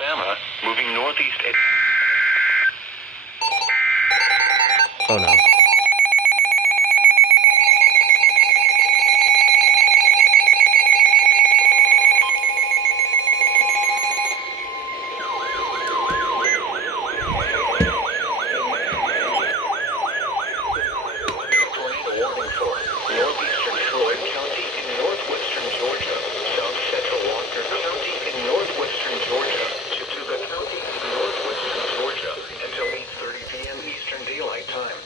Alabama, moving northeast at... Oh no. Tornado warning for northeastern Floyd County in northwestern Georgia, south central Walker County in northwestern Georgia, Chattooga County in northwestern Georgia, until 8:30 p.m. Eastern Daylight Time.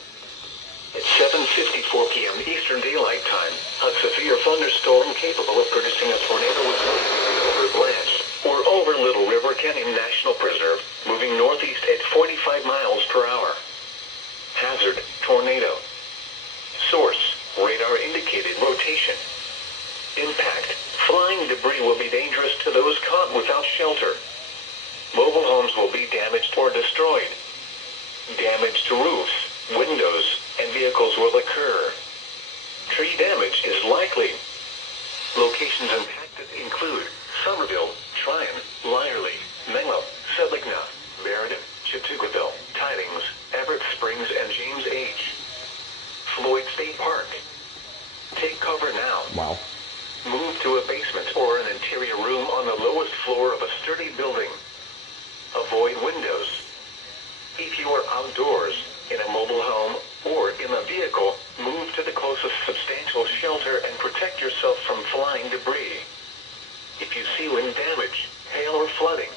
At 7:54 p.m. Eastern Daylight Time, a severe thunderstorm capable of producing a tornado was over Blanche, or over Little River Canyon National Preserve, moving northeast at 45 miles per hour. Hazard, tornado. Source, radar indicated rotation. Impact, flying debris will be dangerous to those caught without shelter. Mobile homes will be damaged or destroyed. Damage to roofs, windows, and vehicles will occur. Tree damage is likely. Locations impacted include Somerville, Tryon, Lyerly, Menlo, Seligna, Meriden, Chattoogaville, Tidings, Everett Springs, and James H. Floyd State Park. Take cover now. Wow. Move to a basement or an interior room on the lowest floor of a sturdy building. Avoid windows. If you are outdoors, in a mobile home, or in a vehicle, move to the closest substantial shelter and protect yourself from flying debris. If you see wind damage, hail or flooding,